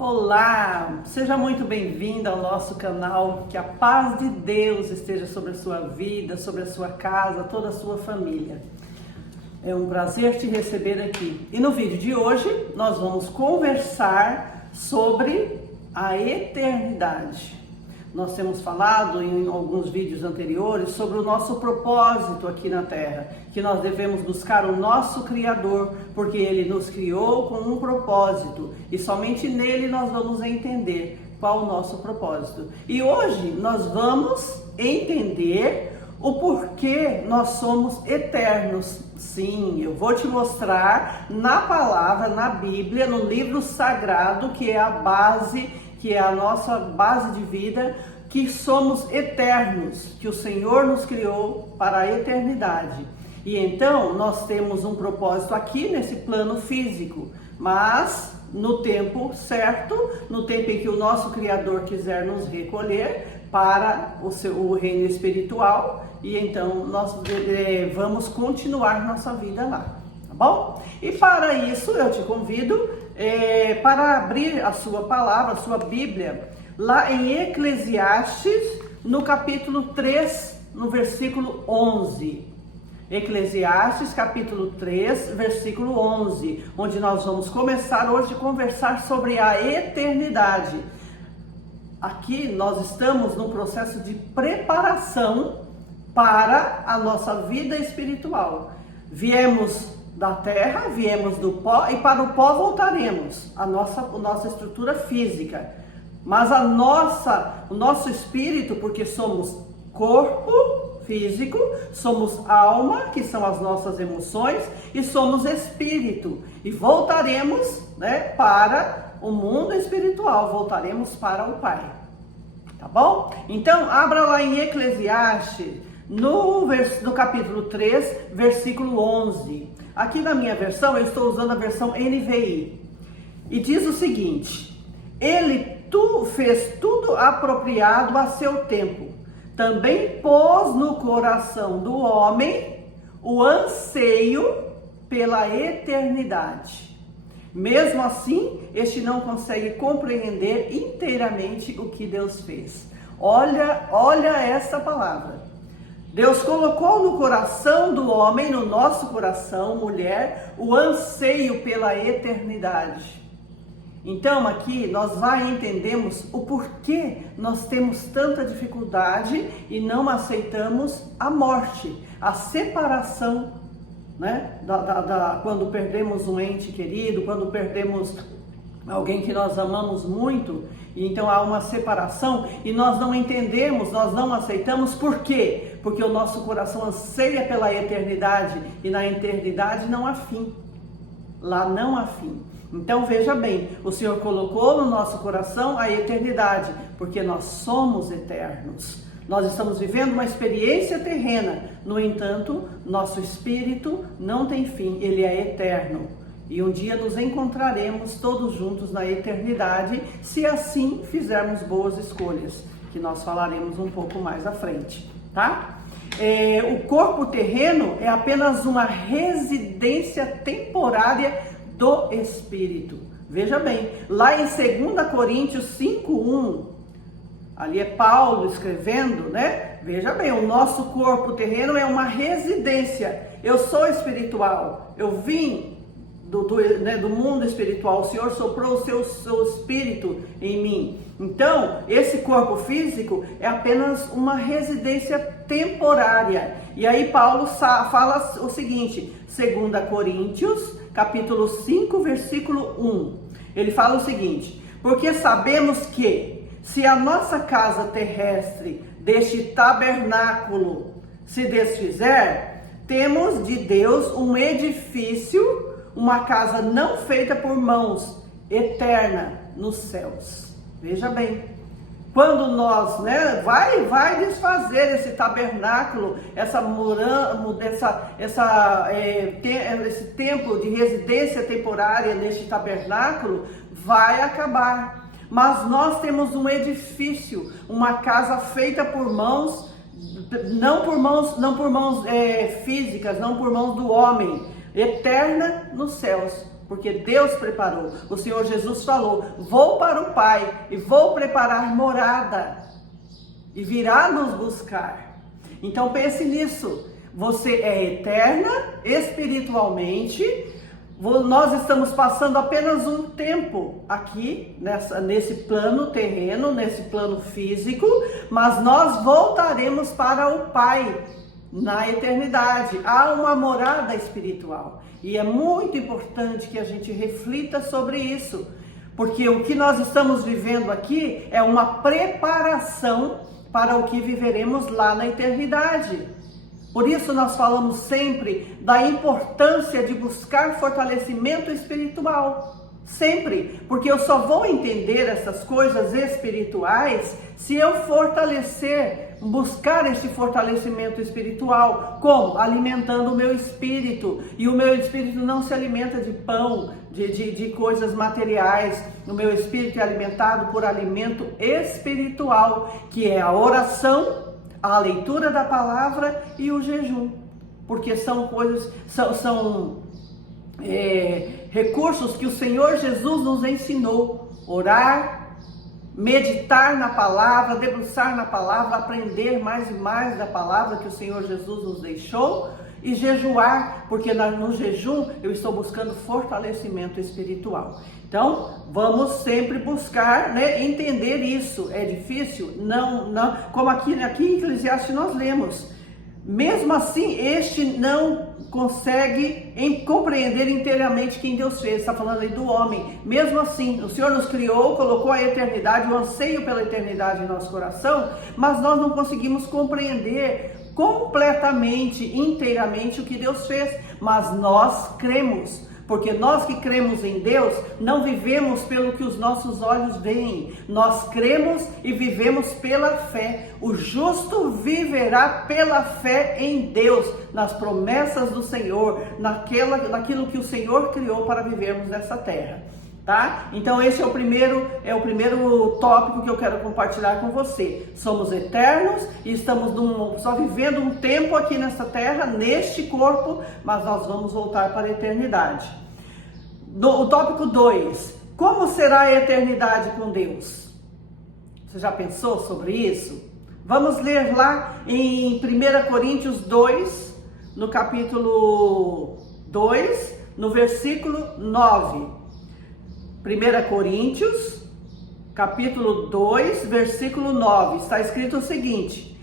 Olá, seja muito bem-vinda ao nosso canal, que a paz de Deus esteja sobre a sua vida, sobre a sua casa, toda a sua família. É um prazer te receber aqui. E no vídeo de hoje nós vamos conversar sobre a eternidade. Nós temos falado em alguns vídeos anteriores sobre o nosso propósito aqui na Terra, que nós devemos buscar o nosso Criador, porque Ele nos criou com um propósito e somente nele nós vamos entender qual o nosso propósito. E hoje nós vamos entender o porquê nós somos eternos. Sim, eu vou te mostrar na palavra, na Bíblia, no livro sagrado, que é a base, que é a nossa base de vida, que somos eternos, que o Senhor nos criou para a eternidade. E então nós temos um propósito aqui nesse plano físico, mas no tempo certo, no tempo em que o nosso Criador quiser nos recolher para o reino espiritual, e então nós vamos continuar nossa vida lá, tá bom? E para isso eu te convido para abrir a sua palavra, a sua Bíblia, lá em Eclesiastes, no capítulo 3, no versículo 11. Eclesiastes, capítulo 3, versículo 11, onde nós vamos começar hoje a conversar sobre a eternidade. Aqui nós estamos no processo de preparação para a nossa vida espiritual. Viemos da terra, viemos do pó e para o pó voltaremos, a nossa estrutura física. Mas o nosso espírito, porque somos corpo físico, somos alma, que são as nossas emoções, e somos espírito. E voltaremos, para o mundo espiritual, voltaremos para o Pai. Tá bom? Então, abra lá em Eclesiastes, no capítulo 3, versículo 11. Aqui na minha versão, eu estou usando a versão NVI. E diz o seguinte: Tu fez tudo apropriado a seu tempo. Também pôs no coração do homem o anseio pela eternidade. Mesmo assim, este não consegue compreender inteiramente o que Deus fez. Olha essa palavra. Deus colocou no coração do homem, no nosso coração, mulher, o anseio pela eternidade. Então aqui nós entendemos o porquê nós temos tanta dificuldade e não aceitamos a morte, a separação, quando perdemos um ente querido, quando perdemos alguém que nós amamos muito. Então há uma separação e nós não entendemos, nós não aceitamos. Por quê? Porque o nosso coração anseia pela eternidade e na eternidade não há fim. Lá não há fim. Então veja bem, o Senhor colocou no nosso coração a eternidade, porque nós somos eternos. Nós estamos vivendo uma experiência terrena, no entanto, nosso espírito não tem fim, ele é eterno. E um dia nos encontraremos todos juntos na eternidade, se assim fizermos boas escolhas, que nós falaremos um pouco mais à frente, tá? O corpo terreno é apenas uma residência temporária do Espírito. Veja bem, lá em 2 Coríntios 5:1, ali é Paulo escrevendo, Veja bem, o nosso corpo terreno é uma residência. Eu sou espiritual, eu vim do mundo espiritual, o Senhor soprou o seu espírito em mim. Então, esse corpo físico é apenas uma residência temporária. E aí Paulo fala o seguinte, 2 Coríntios, capítulo 5, versículo 1. Ele fala o seguinte: porque sabemos que, se a nossa casa terrestre deste tabernáculo se desfizer, temos de Deus um edifício, uma casa não feita por mãos, eterna nos céus. Veja bem, quando nós, vai desfazer esse tabernáculo, esse templo de residência temporária neste tabernáculo, vai acabar. Mas nós temos um edifício, uma casa feita por mãos, não por mãos físicas, não por mãos do homem, eterna nos céus. porque Deus preparou. O Senhor Jesus falou: vou para o Pai e vou preparar morada e virá nos buscar. Então pense nisso. Você é eterna espiritualmente. Nós estamos passando apenas um tempo aqui nesse plano terreno, nesse plano físico, mas nós voltaremos para o Pai na eternidade. Há uma morada espiritual e é muito importante que a gente reflita sobre isso, porque o que nós estamos vivendo aqui é uma preparação para o que viveremos lá na eternidade. Por isso nós falamos sempre da importância de buscar fortalecimento espiritual. Sempre, porque eu só vou entender essas coisas espirituais se eu buscar esse fortalecimento espiritual. Como? Alimentando o meu espírito. E o meu espírito não se alimenta de pão, de coisas materiais. O meu espírito é alimentado por alimento espiritual, que é a oração, a leitura da palavra e o jejum, porque são coisas, são recursos que o Senhor Jesus nos ensinou: orar, meditar na palavra, debruçar na palavra, aprender mais e mais da palavra que o Senhor Jesus nos deixou, e jejuar, porque no jejum eu estou buscando fortalecimento espiritual. Então, vamos sempre buscar, entender isso. É difícil? Não. Como aqui em Eclesiastes nós lemos. Mesmo assim, este não consegue compreender inteiramente quem Deus fez. Está falando aí do homem. Mesmo assim, o Senhor nos criou, colocou a eternidade, o anseio pela eternidade em nosso coração, mas nós não conseguimos compreender completamente, inteiramente o que Deus fez. Mas nós cremos. Porque nós que cremos em Deus, não vivemos pelo que os nossos olhos veem. Nós cremos e vivemos pela fé. O justo viverá pela fé em Deus, nas promessas do Senhor, naquilo que o Senhor criou para vivermos nessa terra. Tá? Então esse é o primeiro tópico que eu quero compartilhar com você. Somos eternos e estamos só vivendo um tempo aqui nessa terra, neste corpo, mas nós vamos voltar para a eternidade. O tópico 2, como será a eternidade com Deus? Você já pensou sobre isso? Vamos ler lá em 1 Coríntios 2, no capítulo 2, no versículo 9. 1 Coríntios, capítulo 2, versículo 9, está escrito o seguinte: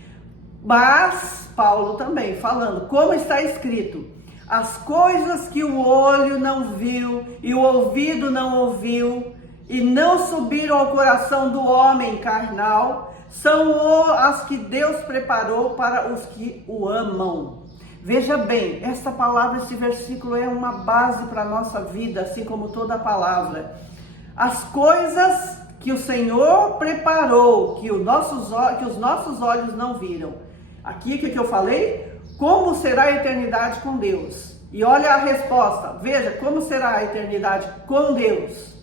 mas, Paulo também falando, como está escrito: as coisas que o olho não viu e o ouvido não ouviu e não subiram ao coração do homem carnal, são as que Deus preparou para os que o amam. Veja bem, essa palavra, esse versículo é uma base para a nossa vida, assim como toda a palavra. As coisas que o Senhor preparou, que os nossos olhos não viram. Aqui o que eu falei? Como será a eternidade com Deus? E olha a resposta. Veja, como será a eternidade com Deus?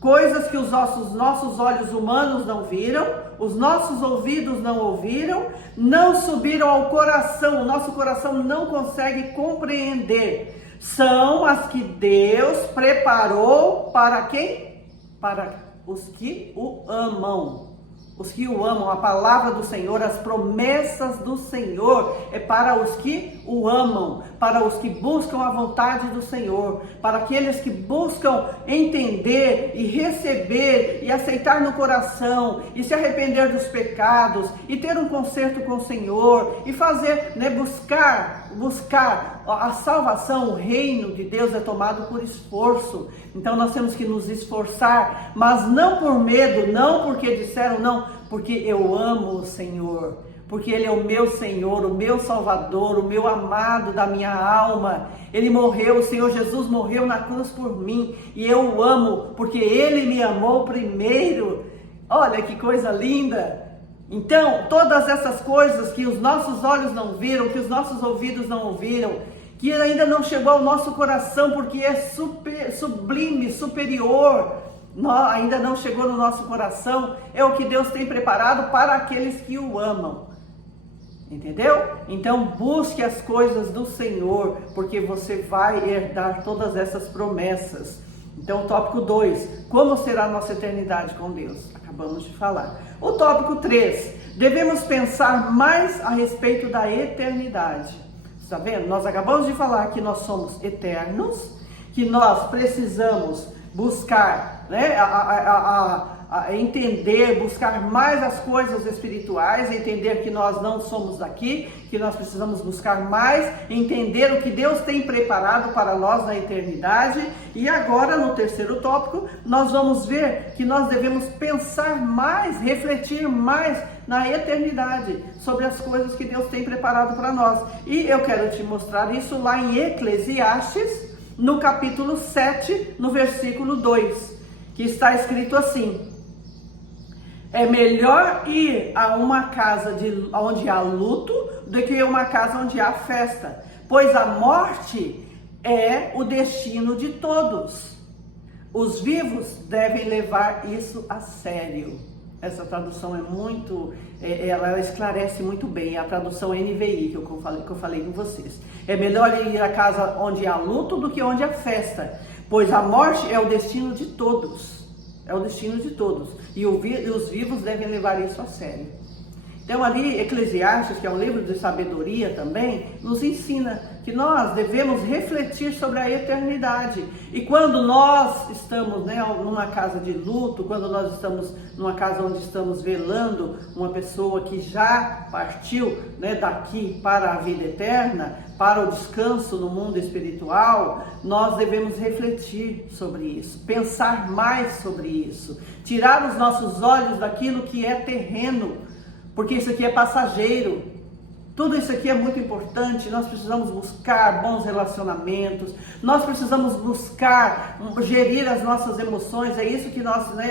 Coisas que os nossos olhos humanos não viram, os nossos ouvidos não ouviram, não subiram ao coração, o nosso coração não consegue compreender. São as que Deus preparou para quem? Para os que o amam. Os que o amam, a palavra do Senhor, as promessas do Senhor é para os que o amam, para os que buscam a vontade do Senhor, para aqueles que buscam entender e receber e aceitar no coração e se arrepender dos pecados e ter um conserto com o Senhor e fazer, buscar a salvação. O reino de Deus é tomado por esforço. Então nós temos que nos esforçar, mas não por medo, não porque disseram, não, porque eu amo o Senhor, porque Ele é o meu Senhor, o meu Salvador, o meu amado da minha alma. Ele morreu, o Senhor Jesus morreu na cruz por mim e eu o amo porque Ele me amou primeiro. Olha que coisa linda! Então, todas essas coisas que os nossos olhos não viram, que os nossos ouvidos não ouviram, que ainda não chegou ao nosso coração porque é sublime, superior, ainda não chegou no nosso coração, é o que Deus tem preparado para aqueles que o amam. Entendeu? Então busque as coisas do Senhor, porque você vai herdar todas essas promessas. Então, o tópico 2, como será a nossa eternidade com Deus? Acabamos de falar. O tópico 3, devemos pensar mais a respeito da eternidade. Está vendo? Nós acabamos de falar que nós somos eternos, que nós precisamos buscar, né, entender, buscar mais as coisas espirituais, entender que nós não somos daqui, que nós precisamos buscar mais, entender o que Deus tem preparado para nós na eternidade. E agora, no terceiro tópico, nós vamos ver que nós devemos pensar mais, refletir mais na eternidade, sobre as coisas que Deus tem preparado para nós. E eu quero te mostrar isso lá em Eclesiastes, no capítulo 7, no versículo 2, que está escrito assim: é melhor ir a uma casa onde há luto do que uma casa onde há festa, pois a morte é o destino de todos. Os vivos devem levar isso a sério. Essa tradução é muito, ela esclarece muito bem, a tradução NVI que eu falei com vocês. É melhor ir a casa onde há luto do que onde há festa, pois a morte é o destino de todos. É o destino de todos. E os vivos devem levar isso a sério. Então ali, Eclesiastes, que é um livro de sabedoria também, nos ensina que nós devemos refletir sobre a eternidade. E quando nós estamos, né, numa casa de luto, quando nós estamos numa casa onde estamos velando uma pessoa que já partiu, né, daqui para a vida eterna, para o descanso no mundo espiritual, nós devemos refletir sobre isso, pensar mais sobre isso, tirar os nossos olhos daquilo que é terreno, porque isso aqui é passageiro. Tudo isso aqui é muito importante. Nós precisamos buscar bons relacionamentos, nós precisamos buscar gerir as nossas emoções. É isso que nós, né,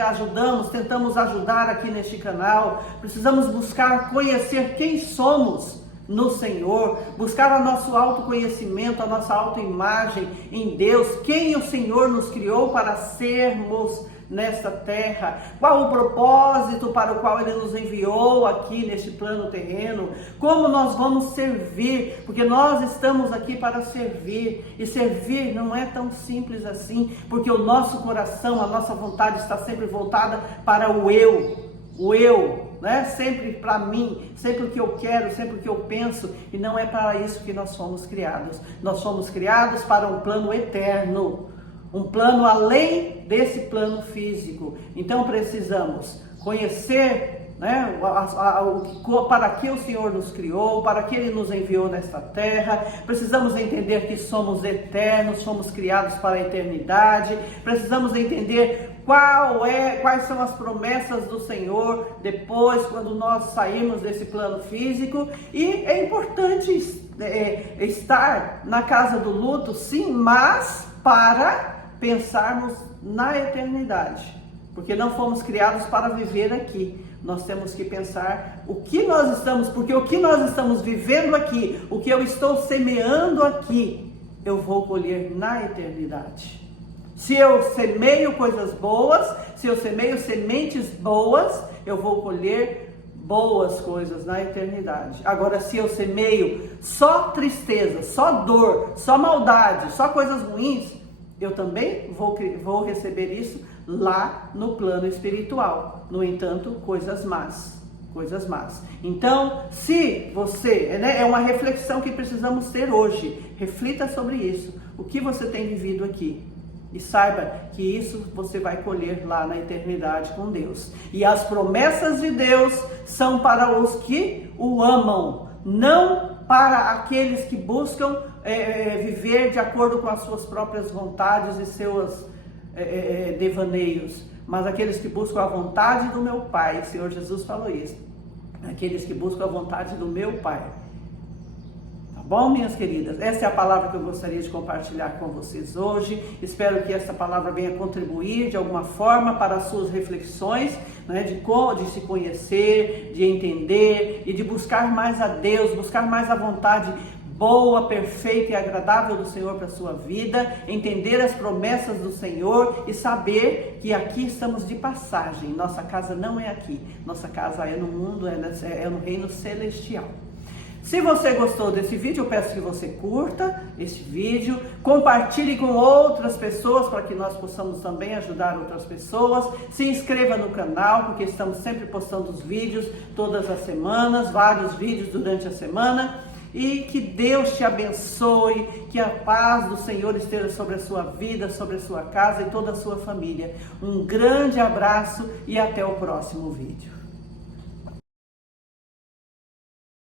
tentamos ajudar aqui neste canal. Precisamos buscar conhecer quem somos no Senhor, buscar o nosso autoconhecimento, a nossa autoimagem em Deus, quem o Senhor nos criou para sermos nesta terra, qual o propósito para o qual Ele nos enviou aqui neste plano terreno, como nós vamos servir, porque nós estamos aqui para servir, e servir não é tão simples assim, porque o nosso coração, a nossa vontade está sempre voltada para o eu, né? Sempre para mim, sempre o que eu quero, sempre o que eu penso, e não é para isso que nós fomos criados. Nós fomos criados para um plano eterno, um plano além desse plano físico. Então precisamos conhecer, né, para que o Senhor nos criou, para que Ele nos enviou nesta terra. Precisamos entender que somos eternos, fomos criados para a eternidade. Precisamos entender quais são as promessas do Senhor depois, quando nós sairmos desse plano físico. E é importante estar na casa do luto, sim, mas para pensarmos na eternidade, porque não fomos criados para viver aqui. Nós temos que pensar porque o que nós estamos vivendo aqui, o que eu estou semeando aqui, eu vou colher na eternidade. Se eu semeio coisas boas, se eu semeio sementes boas, eu vou colher boas coisas na eternidade. Agora, se eu semeio só tristeza, só dor, só maldade, só coisas ruins, eu também vou receber isso lá no plano espiritual. No entanto, coisas más. Então, se você, né, é uma reflexão que precisamos ter hoje. Reflita sobre isso. O que você tem vivido aqui? E saiba que isso você vai colher lá na eternidade com Deus. E as promessas de Deus são para os que o amam, não para aqueles que buscam viver de acordo com as suas próprias vontades e seus devaneios, mas aqueles que buscam a vontade do meu Pai. O Senhor Jesus falou isso. Aqueles que buscam a vontade do meu Pai. Tá bom, minhas queridas? Essa é a palavra que eu gostaria de compartilhar com vocês hoje. Espero que essa palavra venha contribuir de alguma forma para as suas reflexões, né, de se conhecer, de entender e de buscar mais a Deus, buscar mais a vontade boa, perfeita e agradável do Senhor para a sua vida, entender as promessas do Senhor e saber que aqui estamos de passagem. Nossa casa não é aqui, nossa casa é no mundo, é no reino celestial. Se você gostou desse vídeo, eu peço que você curta esse vídeo, compartilhe com outras pessoas para que nós possamos também ajudar outras pessoas. Se inscreva no canal, porque estamos sempre postando os vídeos todas as semanas, vários vídeos durante a semana. E que Deus te abençoe, que a paz do Senhor esteja sobre a sua vida, sobre a sua casa e toda a sua família. Um grande abraço e até o próximo vídeo.